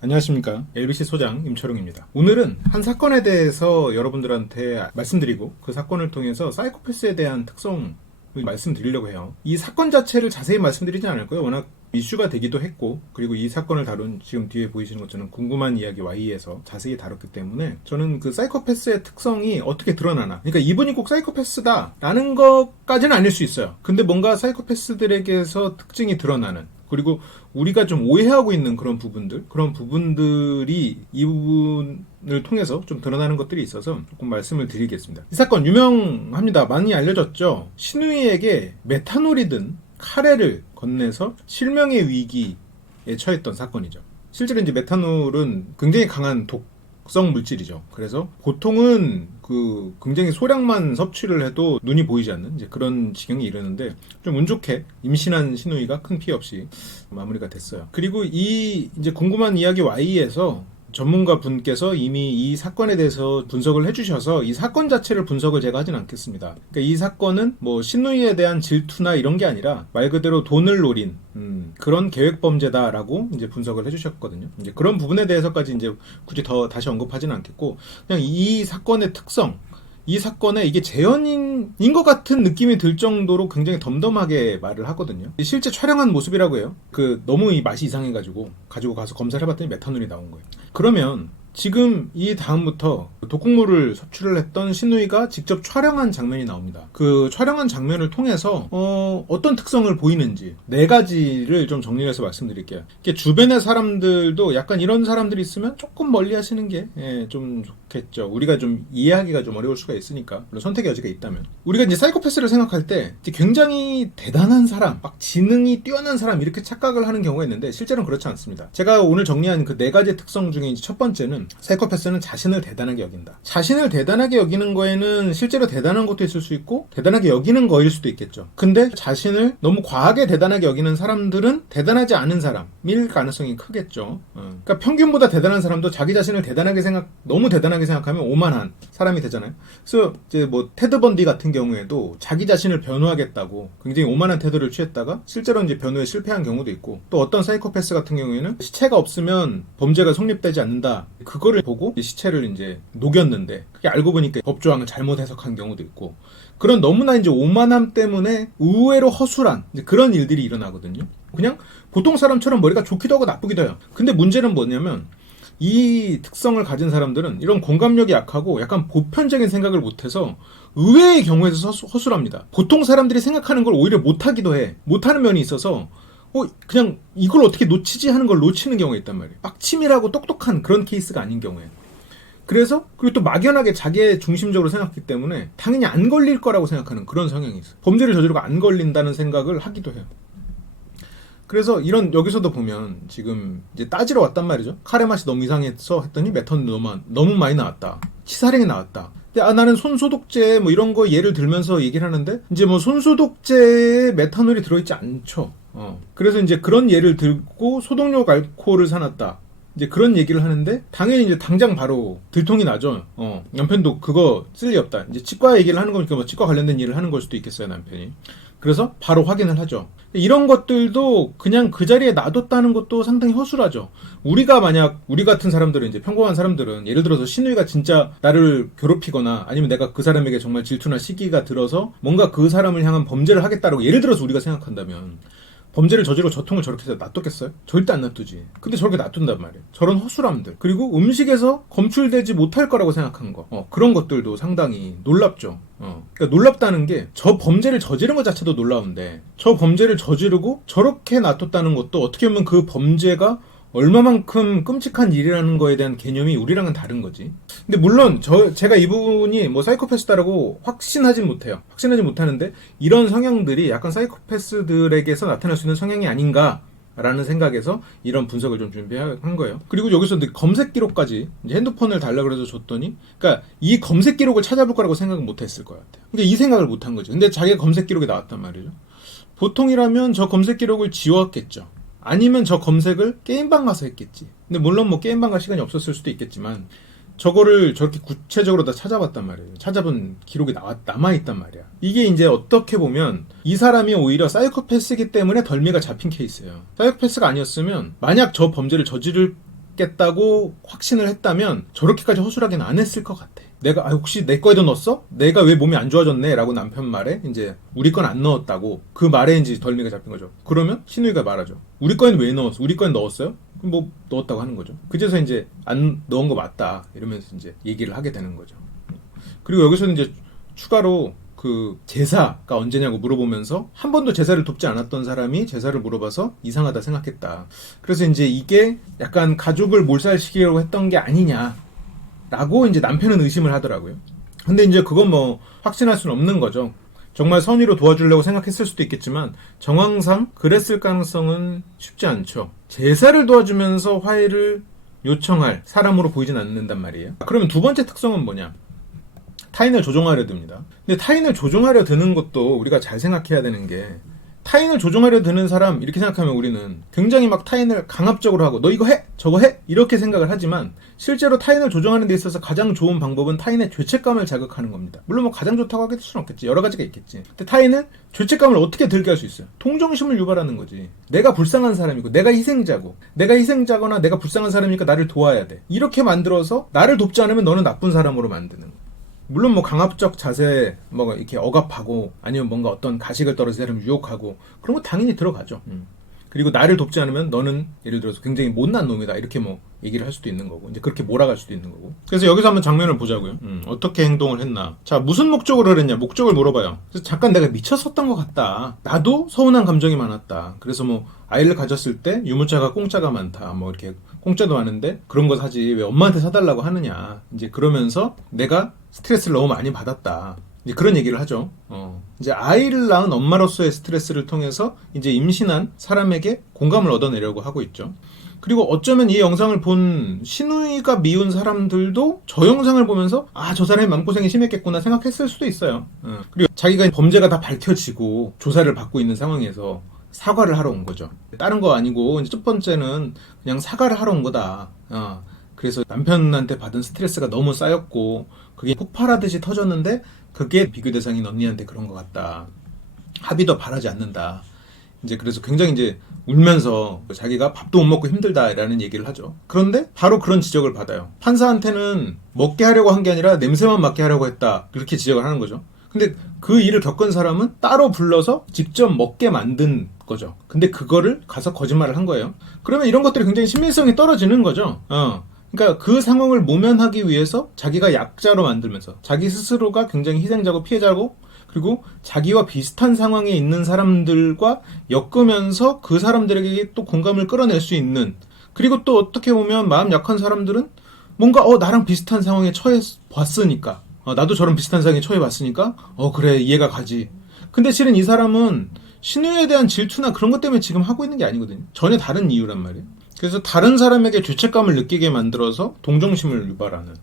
안녕하십니까. LBC 소장 임철웅입니다. 오늘은 한 사건에 대해서 여러분들한테 말씀드리고 그 사건을 통해서 사이코패스에 대한 특성을 말씀드리려고 해요. 이 사건 자체를 자세히 말씀드리지 않을 거예요. 워낙 이슈가 되기도 했고, 그리고 이 사건을 다룬 지금 뒤에 보이시는 것처럼 궁금한 이야기 Y에서 자세히 다뤘기 때문에 저는 그 사이코패스의 특성이 어떻게 드러나나, 그러니까 이분이 꼭 사이코패스다 라는 것까지는 아닐 수 있어요. 근데 뭔가 사이코패스들에게서 특징이 드러나는, 그리고 우리가 좀 오해하고 있는 그런 부분들이 이 부분을 통해서 좀 드러나는 것들이 있어서 조금 말씀을 드리겠습니다. 이 사건 유명합니다. 많이 알려졌죠. 신우이에게 메탄올이든 카레를 건네서 실명의 위기에 처했던 사건이죠. 실제로 이제 메탄올은 굉장히 강한 독성 물질이죠. 그래서 보통은 그 굉장히 소량만 섭취를 해도 눈이 보이지 않는 이제 그런 지경에 이르는데, 좀 운 좋게 임신한 신우이가 큰 피해 없이 마무리가 됐어요. 그리고 이 이제 궁금한 이야기 Y에서 전문가 분께서 이미 이 사건에 대해서 분석을 해주셔서 이 사건 자체를 분석을 제가 하진 않겠습니다. 그러니까 이 사건은 뭐 신우이에 대한 질투나 이런 게 아니라 말 그대로 돈을 노린 그런 계획범죄다라고 이제 분석을 해주셨거든요. 이제 그런 부분에 대해서까지 이제 굳이 더 다시 언급하지는 않겠고, 그냥 이 사건의 특성, 이 사건에 이게 재현인 것 같은 느낌이 들 정도로 굉장히 덤덤하게 말을 하거든요. 실제 촬영한 모습이라고 해요. 너무 이 맛이 이상해가지고 가지고 가서 검사를 해봤더니 메탄올이 나온 거예요. 그러면 지금 이 다음부터 독극물을 섭취를 했던 신우이가 직접 촬영한 장면이 나옵니다. 그 촬영한 장면을 통해서 어떤 특성을 보이는지 4가지를 좀 정리해서 말씀드릴게요. 주변의 사람들도 약간 이런 사람들이 있으면 조금 멀리 하시는 게 좀 좋겠죠. 우리가 좀 이해하기가 좀 어려울 수가 있으니까, 물론 선택의 여지가 있다면. 우리가 이제 사이코패스를 생각할 때 굉장히 대단한 사람, 막 지능이 뛰어난 사람 이렇게 착각을 하는 경우가 있는데, 실제로는 그렇지 않습니다. 제가 오늘 정리한 그 4가지 특성 중에 첫 번째는 사이코패스는 자신을 대단하게 여긴다. 자신을 대단하게 여기는 거에는 실제로 대단한 것도 있을 수 있고 대단하게 여기는 거일 수도 있겠죠. 근데 자신을 너무 과하게 대단하게 여기는 사람들은 대단하지 않은 사람일 가능성이 크겠죠. 그러니까 평균보다 대단한 사람도 자기 자신을 너무 대단하게 생각하면 오만한 사람이 되잖아요. 그래서 이제 뭐 테드 번디 같은 경우에도 자기 자신을 변호하겠다고 굉장히 오만한 태도를 취했다가 실제로 이제 변호에 실패한 경우도 있고, 또 어떤 사이코패스 같은 경우에는 시체가 없으면 범죄가 성립되지 않는다, 그거를 보고 시체를 이제 녹였는데 그게 알고 보니까 법조항을 잘못 해석한 경우도 있고, 그런 너무나 이제 오만함 때문에 의외로 허술한 그런 일들이 일어나거든요. 그냥 보통 사람처럼 머리가 좋기도 하고 나쁘기도 해요. 근데 문제는 뭐냐면 이 특성을 가진 사람들은 이런 공감력이 약하고 약간 보편적인 생각을 못해서 의외의 경우에서 허술합니다. 보통 사람들이 생각하는 걸 오히려 못하기도 해. 못하는 면이 있어서 그냥 이걸 어떻게 놓치지 하는 걸 놓치는 경우가 있단 말이에요. 빡침이라고 똑똑한 그런 케이스가 아닌 경우에. 그래서 그리고 또 막연하게 자기 중심적으로 생각하기 때문에 당연히 안 걸릴 거라고 생각하는 그런 성향이 있어요. 범죄를 저지르고 안 걸린다는 생각을 하기도 해요. 그래서 여기서도 보면 지금 이제 따지러 왔단 말이죠. 카레 맛이 너무 이상해서 했더니 메탄올이 너무 많이 나왔다. 치사량이 나왔다. 근데 나는 손소독제 뭐 이런 거 예를 들면서 얘기를 하는데, 이제 뭐 손소독제에 메탄올이 들어있지 않죠. 그래서 이제 그런 예를 들고 소독용 알코올을 사놨다, 이제 그런 얘기를 하는데, 당연히 이제 당장 바로 들통이 나죠. 남편도 그거 쓸 리 없다. 이제 치과 얘기를 하는 거니까 뭐 치과 관련된 일을 하는 걸 수도 있겠어요, 남편이. 그래서 바로 확인을 하죠. 이런 것들도 그냥 그 자리에 놔뒀다는 것도 상당히 허술하죠. 만약 우리 같은 사람들은, 이제 평범한 사람들은, 예를 들어서 신우이가 진짜 나를 괴롭히거나 아니면 내가 그 사람에게 정말 질투나 시기가 들어서 뭔가 그 사람을 향한 범죄를 하겠다라고 예를 들어서 우리가 생각한다면, 범죄를 저지르고 저통을 저렇게 해서 놔뒀겠어요? 절대 안 놔두지. 근데 저렇게 놔둔단 말이에요. 저런 허술함들. 그리고 음식에서 검출되지 못할 거라고 생각한 거. 그런 것들도 상당히 놀랍죠. 그러니까 놀랍다는 게, 저 범죄를 저지른 것 자체도 놀라운데, 저 범죄를 저지르고 저렇게 놔뒀다는 것도 어떻게 보면 그 범죄가 얼마만큼 끔찍한 일이라는 거에 대한 개념이 우리랑은 다른 거지. 근데 물론 제가 이분이 뭐 사이코패스다라고 확신하진 못해요. 확신하지 못하는데, 이런 성향들이 약간 사이코패스들에게서 나타날 수 있는 성향이 아닌가 라는 생각에서 이런 분석을 좀 준비한 거예요. 그리고 여기서 검색 기록까지, 이제 핸드폰을 달라 그래서 줬더니, 그러니까 이 검색 기록을 찾아볼 거라고 생각은 못했을 것 같아요. 그러니까 이 생각을 못한 거지. 근데 자기가 검색 기록이 나왔단 말이죠. 보통이라면 저 검색 기록을 지웠겠죠. 아니면 저 검색을 게임방 가서 했겠지. 근데 물론 뭐 게임방 갈 시간이 없었을 수도 있겠지만, 저거를 저렇게 구체적으로 다 찾아봤단 말이에요. 찾아본 기록이 남아있단 말이야. 이게 이제 어떻게 보면 이 사람이 오히려 사이코패스이기 때문에 덜미가 잡힌 케이스예요. 사이코패스가 아니었으면 만약 저 범죄를 저지를 받겠다고 확신을 했다면 저렇게까지 허술하게는 안 했을 것 같아. 내가 혹시 내 거에도 넣었어? 내가 왜 몸이 안 좋아졌네? 라고 남편 말에 이제 우리 건 안 넣었다고 그 말에 이제 덜미가 잡힌 거죠. 그러면 신우이가 말하죠. 우리 거에는 왜 넣었어? 우리 거엔 넣었어요? 그럼 뭐 넣었다고 하는 거죠. 그제서 이제 안 넣은 거 맞다 이러면서 이제 얘기를 하게 되는 거죠. 그리고 여기서는 이제 추가로 그 제사가 언제냐고 물어보면서 한 번도 제사를 돕지 않았던 사람이 제사를 물어봐서 이상하다 생각했다. 그래서 이제 이게 약간 가족을 몰살시키려고 했던 게 아니냐라고 이제 남편은 의심을 하더라고요. 근데 이제 그건 뭐 확신할 수는 없는 거죠. 정말 선의로 도와주려고 생각했을 수도 있겠지만 정황상 그랬을 가능성은 쉽지 않죠. 제사를 도와주면서 화해를 요청할 사람으로 보이진 않는단 말이에요. 그러면 두 번째 특성은 뭐냐? 타인을 조종하려 듭니다. 근데 타인을 조종하려 드는 것도 우리가 잘 생각해야 되는 게 타인을 조종하려 드는 사람 이렇게 생각하면 우리는 굉장히 막 타인을 강압적으로 하고 너 이거 해! 저거 해! 이렇게 생각을 하지만 실제로 타인을 조종하는 데 있어서 가장 좋은 방법은 타인의 죄책감을 자극하는 겁니다. 물론 뭐 가장 좋다고 하길 수는 없겠지. 여러 가지가 있겠지. 근데 타인은 죄책감을 어떻게 들게 할 수 있어요? 동정심을 유발하는 거지. 내가 불쌍한 사람이고 내가 희생자고 내가 희생자거나 내가 불쌍한 사람이니까 나를 도와야 돼. 이렇게 만들어서 나를 돕지 않으면 너는 나쁜 사람으로 만드는 거야. 물론 뭐 강압적 자세, 뭐 이렇게 억압하고 아니면 뭔가 어떤 가식을 떨어진 사람을 유혹하고 그런 거 당연히 들어가죠. 그리고 나를 돕지 않으면 너는 예를 들어서 굉장히 못난 놈이다 이렇게 뭐 얘기를 할 수도 있는 거고 이제 그렇게 몰아갈 수도 있는 거고. 그래서 여기서 한번 장면을 보자고요. 어떻게 행동을 했나. 자, 무슨 목적으로 그랬냐. 목적을 물어봐요. 그래서 잠깐 내가 미쳤었던 것 같다. 나도 서운한 감정이 많았다. 그래서 뭐 아이를 가졌을 때 유모차가 공짜가 많다. 뭐 이렇게 공짜도 많은데 그런 거 사지 왜 엄마한테 사달라고 하느냐. 이제 그러면서 내가 스트레스를 너무 많이 받았다. 이제 그런 얘기를 하죠. 이제 아이를 낳은 엄마로서의 스트레스를 통해서 이제 임신한 사람에게 공감을 얻어내려고 하고 있죠. 그리고 어쩌면 이 영상을 본 신우이가 미운 사람들도 저 영상을 보면서 아, 저 사람이 마음고생이 심했겠구나 생각했을 수도 있어요. 그리고 자기가 범죄가 다 밝혀지고 조사를 받고 있는 상황에서 사과를 하러 온 거죠. 다른 거 아니고 이제 첫 번째는 그냥 사과를 하러 온 거다. 그래서 남편한테 받은 스트레스가 너무 쌓였고 그게 폭발하듯이 터졌는데 그게 비교 대상인 언니한테 그런 것 같다. 합의도 바라지 않는다. 이제 그래서 굉장히 이제 울면서 자기가 밥도 못 먹고 힘들다라는 얘기를 하죠. 그런데 바로 그런 지적을 받아요. 판사한테는 먹게 하려고 한 게 아니라 냄새만 맡게 하려고 했다. 그렇게 지적을 하는 거죠. 근데 그 일을 겪은 사람은 따로 불러서 직접 먹게 만든 거죠. 근데 그거를 가서 거짓말을 한 거예요. 그러면 이런 것들이 굉장히 신빙성이 떨어지는 거죠. 그러니까 그 상황을 모면하기 위해서 자기가 약자로 만들면서 자기 스스로가 굉장히 희생자고 피해자고 그리고 자기와 비슷한 상황에 있는 사람들과 엮으면서 그 사람들에게 또 공감을 끌어낼 수 있는 그리고 또 어떻게 보면 마음 약한 사람들은 뭔가 나랑 비슷한 상황에 처해 봤으니까 나도 저런 비슷한 상황에 처해 봤으니까 그래 이해가 가지. 근데 실은 이 사람은 신우에 대한 질투나 그런 것 때문에 지금 하고 있는 게 아니거든요. 전혀 다른 이유란 말이에요. 그래서 다른 사람에게 죄책감을 느끼게 만들어서 동정심을 유발하는.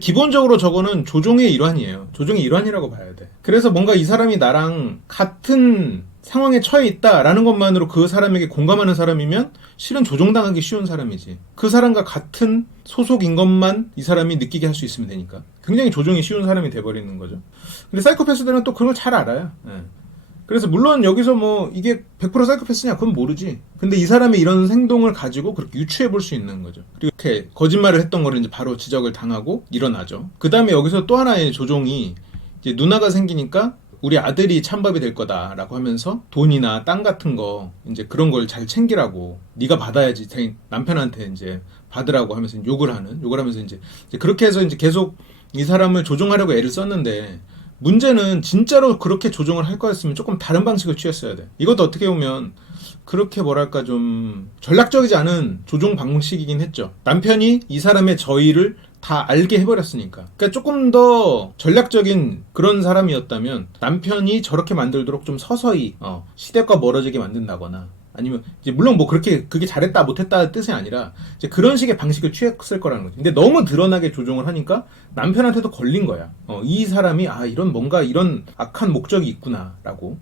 기본적으로 저거는 조종의 일환이에요. 조종의 일환이라고 봐야 돼. 그래서 뭔가 이 사람이 나랑 같은 상황에 처해 있다라는 것만으로 그 사람에게 공감하는 사람이면 실은 조종당하기 쉬운 사람이지. 그 사람과 같은 소속인 것만 이 사람이 느끼게 할 수 있으면 되니까. 굉장히 조종이 쉬운 사람이 돼버리는 거죠. 근데 사이코패스들은 또 그런 걸 잘 알아요. 그래서 물론 여기서 뭐 이게 100% 사이코패스냐 그건 모르지. 근데 이 사람이 이런 행동을 가지고 그렇게 유추해 볼 수 있는 거죠. 그리고 이렇게 거짓말을 했던 거를 이제 바로 지적을 당하고 일어나죠. 그 다음에 여기서 또 하나의 조종이 이제 누나가 생기니까 우리 아들이 찬밥이 될 거다라고 하면서 돈이나 땅 같은 거 이제 그런 걸 잘 챙기라고 네가 받아야지 남편한테 이제 받으라고 하면서 욕을 하면서 이제 그렇게 해서 이제 계속 이 사람을 조종하려고 애를 썼는데 문제는 진짜로 그렇게 조종을 할 거였으면 조금 다른 방식을 취했어야 돼. 이것도 어떻게 보면 그렇게 뭐랄까 좀 전략적이지 않은 조종 방식이긴 했죠. 남편이 이 사람의 저의를 다 알게 해버렸으니까. 그러니까 조금 더 전략적인 그런 사람이었다면 남편이 저렇게 만들도록 좀 서서히 시댁과 멀어지게 만든다거나 아니면 이제 물론 뭐 그렇게 그게 잘했다 못했다 뜻이 아니라 이제 그런 식의 방식을 취했을 거라는 거지. 근데 너무 드러나게 조종을 하니까 남편한테도 걸린 거야. 이 사람이 이런 뭔가 이런 악한 목적이 있구나라고.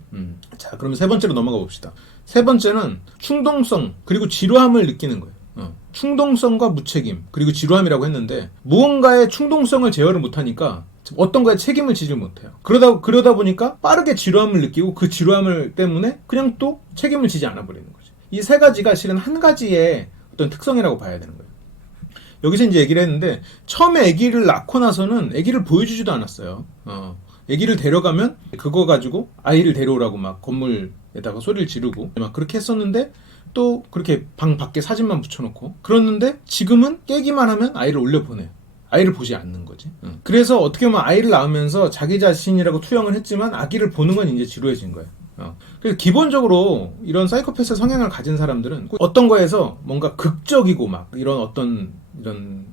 자, 그러면 세 번째로 넘어가 봅시다. 세 번째는 충동성 그리고 지루함을 느끼는 거예요. 충동성과 무책임 그리고 지루함이라고 했는데 무언가의 충동성을 제어를 못하니까 어떤 거에 책임을 지지 못해요. 그러다 보니까 빠르게 지루함을 느끼고 그 지루함을 때문에 그냥 또 책임을 지지 않아 버리는 거죠. 이 세 가지가 실은 한 가지의 어떤 특성이라고 봐야 되는 거예요. 여기서 이제 얘기를 했는데 처음에 아기를 낳고 나서는 아기를 보여주지도 않았어요. 아기를 데려가면 그거 가지고 아이를 데려오라고 막 건물에다가 소리를 지르고 막 그렇게 했었는데 또 그렇게 방 밖에 사진만 붙여놓고 그랬는데 지금은 깨기만 하면 아이를 올려보내. 아이를 보지 않는 거지. 그래서 어떻게 보면 아이를 낳으면서 자기 자신이라고 투영을 했지만 아기를 보는 건 이제 지루해진 거예요. 그래서 기본적으로 이런 사이코패스 성향을 가진 사람들은 어떤 거에서 뭔가 극적이고 막 이런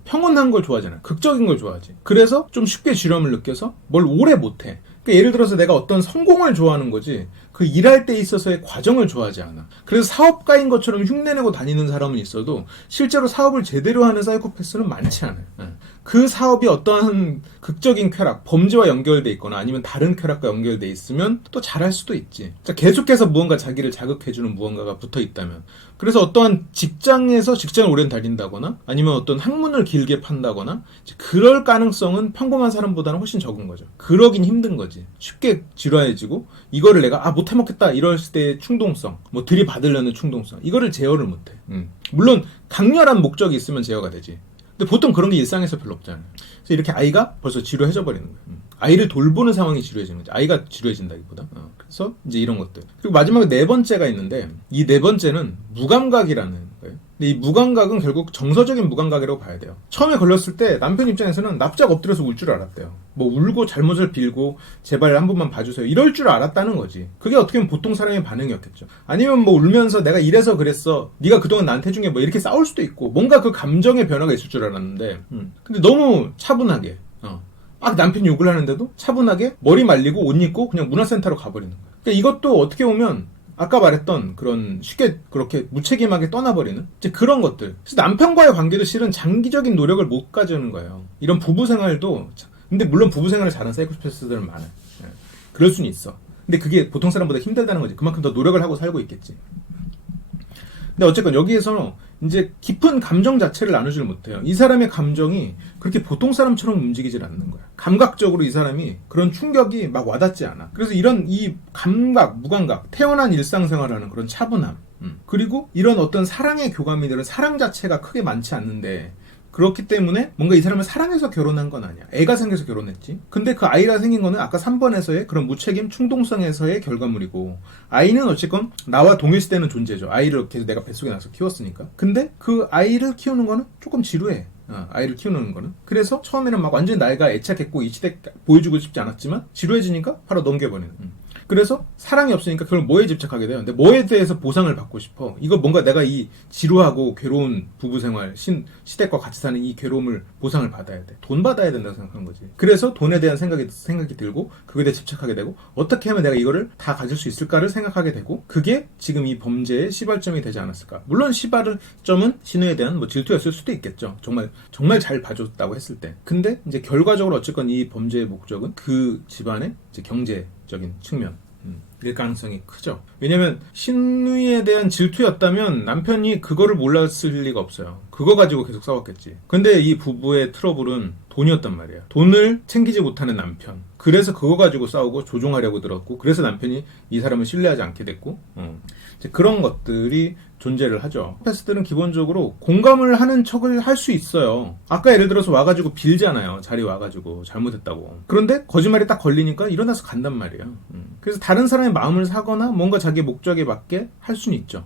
평온한 걸 좋아하잖아요. 극적인 걸 좋아하지. 그래서 좀 쉽게 지루함을 느껴서 뭘 오래 못해. 그러니까 예를 들어서 내가 어떤 성공을 좋아하는 거지 그 일할 때 있어서의 과정을 좋아하지 않아. 그래서 사업가인 것처럼 흉내내고 다니는 사람은 있어도 실제로 사업을 제대로 하는 사이코패스는 많지 않아요. 그 사업이 어떠한 극적인 쾌락, 범죄와 연결돼 있거나 아니면 다른 쾌락과 연결돼 있으면 또 잘할 수도 있지. 계속해서 무언가 자기를 자극해주는 무언가가 붙어 있다면. 그래서 어떠한 직장에서 직장을 오래 다닌다거나 아니면 어떤 학문을 길게 판다거나 그럴 가능성은 평범한 사람보다는 훨씬 적은 거죠. 그러긴 힘든 거지. 쉽게 지루해지고 이거를 내가 못해먹겠다 이럴 때의 충동성, 뭐 들이받으려는 충동성 이거를 제어를 못해. 물론 강렬한 목적이 있으면 제어가 되지. 근데 보통 그런 게 일상에서 별로 없잖아요. 그래서 이렇게 아이가 벌써 지루해져 버리는 거예요. 아이를 돌보는 상황이 지루해지는 거지. 아이가 지루해진다기보다. 그래서 이제 이런 것들. 그리고 마지막에 네 번째가 있는데 이 네 번째는 무감각이라는 거예요. 근데 이 무감각은 결국 정서적인 무감각이라고 봐야 돼요. 처음에 걸렸을 때 남편 입장에서는 납작 엎드려서 울 줄 알았대요. 뭐 울고 잘못을 빌고 제발 한 번만 봐주세요. 이럴 줄 알았다는 거지. 그게 어떻게 보면 보통 사람의 반응이었겠죠. 아니면 뭐 울면서 내가 이래서 그랬어. 네가 그동안 나한테 해준 게 뭐 이렇게 싸울 수도 있고 뭔가 그 감정의 변화가 있을 줄 알았는데 근데 너무 차분하게 막 남편이 욕을 하는데도 차분하게 머리 말리고 옷 입고 그냥 문화센터로 가버리는 거야. 그러니까 이것도 어떻게 보면 아까 말했던 그런 쉽게 그렇게 무책임하게 떠나버리는 이제 그런 것들. 그래서 남편과의 관계도 실은 장기적인 노력을 못 가져는 거예요. 이런 부부 생활도 근데 물론 부부 생활을 잘하는 사이코패스들은 많아요. 그럴 수는 있어. 근데 그게 보통 사람보다 힘들다는 거지. 그만큼 더 노력을 하고 살고 있겠지. 근데 어쨌건 여기에서 이제 깊은 감정 자체를 나누지를 못해요. 이 사람의 감정이 그렇게 보통 사람처럼 움직이질 않는 거야. 감각적으로 이 사람이 그런 충격이 막 와닿지 않아. 그래서 이런 이 감각, 무감각, 태어난 일상생활하는 그런 차분함, 그리고 이런 어떤 사랑의 교감이들은 사랑 자체가 크게 많지 않는데 그렇기 때문에 뭔가 이 사람을 사랑해서 결혼한 건 아니야. 애가 생겨서 결혼했지. 근데 그 아이가 생긴 거는 아까 3번에서의 그런 무책임 충동성에서의 결과물이고 아이는 어쨌건 나와 동일시되는 존재죠. 아이를 계속 내가 뱃속에 나서 키웠으니까. 근데 그 아이를 키우는 거는 조금 지루해. 아이를 키우는 거는. 그래서 처음에는 막 완전히 나이가 애착했고 이 시대 보여주고 싶지 않았지만 지루해지니까 바로 넘겨버리는. 그래서 사랑이 없으니까 그걸 뭐에 집착하게 돼요. 근데 뭐에 대해서 보상을 받고 싶어. 이거 뭔가 내가 이 지루하고 괴로운 부부생활, 시댁과 같이 사는 이 괴로움을 보상을 받아야 돼. 돈 받아야 된다고 생각하는 거지. 그래서 돈에 대한 생각이 들고 그거에 대해 집착하게 되고 어떻게 하면 내가 이거를 다 가질 수 있을까를 생각하게 되고 그게 지금 이 범죄의 시발점이 되지 않았을까. 물론 시발점은 신우에 대한 뭐 질투였을 수도 있겠죠. 정말 잘 봐줬다고 했을 때. 근데 이제 결과적으로 어쨌건 이 범죄의 목적은 그 집안의 이제 경제적인 측면 일 가능성이 크죠. 왜냐면 신우이에 대한 질투였다면 남편이 그거를 몰랐을 리가 없어요. 그거 가지고 계속 싸웠겠지. 근데 이 부부의 트러블은 돈이었단 말이야. 돈을 챙기지 못하는 남편. 그래서 그거 가지고 싸우고 조종하려고 들었고 그래서 남편이 이 사람을 신뢰하지 않게 됐고 이제 그런 것들이 존재를 하죠. 패스들은 기본적으로 공감을 하는 척을 할 수 있어요. 아까 예를 들어서 와가지고 빌잖아요. 자리 와가지고 잘못했다고. 그런데 거짓말이 딱 걸리니까 일어나서 간단 말이에요. 그래서 다른 사람의 마음을 사거나 뭔가 자기 목적에 맞게 할 수는 있죠.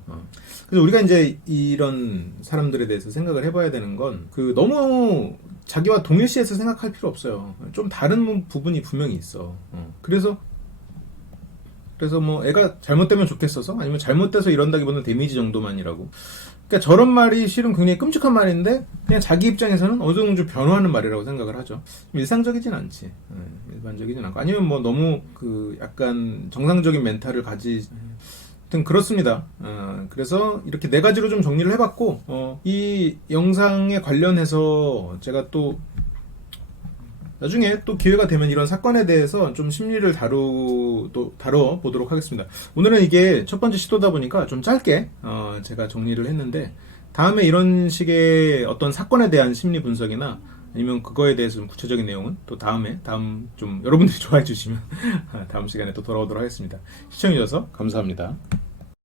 그래서 우리가 이제 이런 사람들에 대해서 생각을 해봐야 되는 건 너무 자기와 동일시해서 생각할 필요 없어요. 좀 다른 부분이 분명히 있어. 그래서 뭐 애가 잘못되면 좋겠어서 아니면 잘못돼서 이런다기보다는 데미지 정도만이라고. 그러니까 저런 말이 실은 굉장히 끔찍한 말인데 그냥 자기 입장에서는 어느 정도 좀 변호하는 말이라고 생각을 하죠. 일상적이진 않지. 일반적이진 않고 아니면 뭐 너무 그 약간 정상적인 멘탈을 하여튼 그렇습니다. 그래서 이렇게 네 가지로 좀 정리를 해봤고 이 영상에 관련해서 제가 또 나중에 또 기회가 되면 이런 사건에 대해서 좀 심리를 다뤄보도록 하겠습니다. 오늘은 이게 첫 번째 시도다 보니까 좀 짧게 제가 정리를 했는데 다음에 이런 식의 어떤 사건에 대한 심리 분석이나 아니면 그거에 대해서 좀 구체적인 내용은 또 다음 좀 여러분들이 좋아해 주시면 다음 시간에 또 돌아오도록 하겠습니다. 시청해주셔서 감사합니다.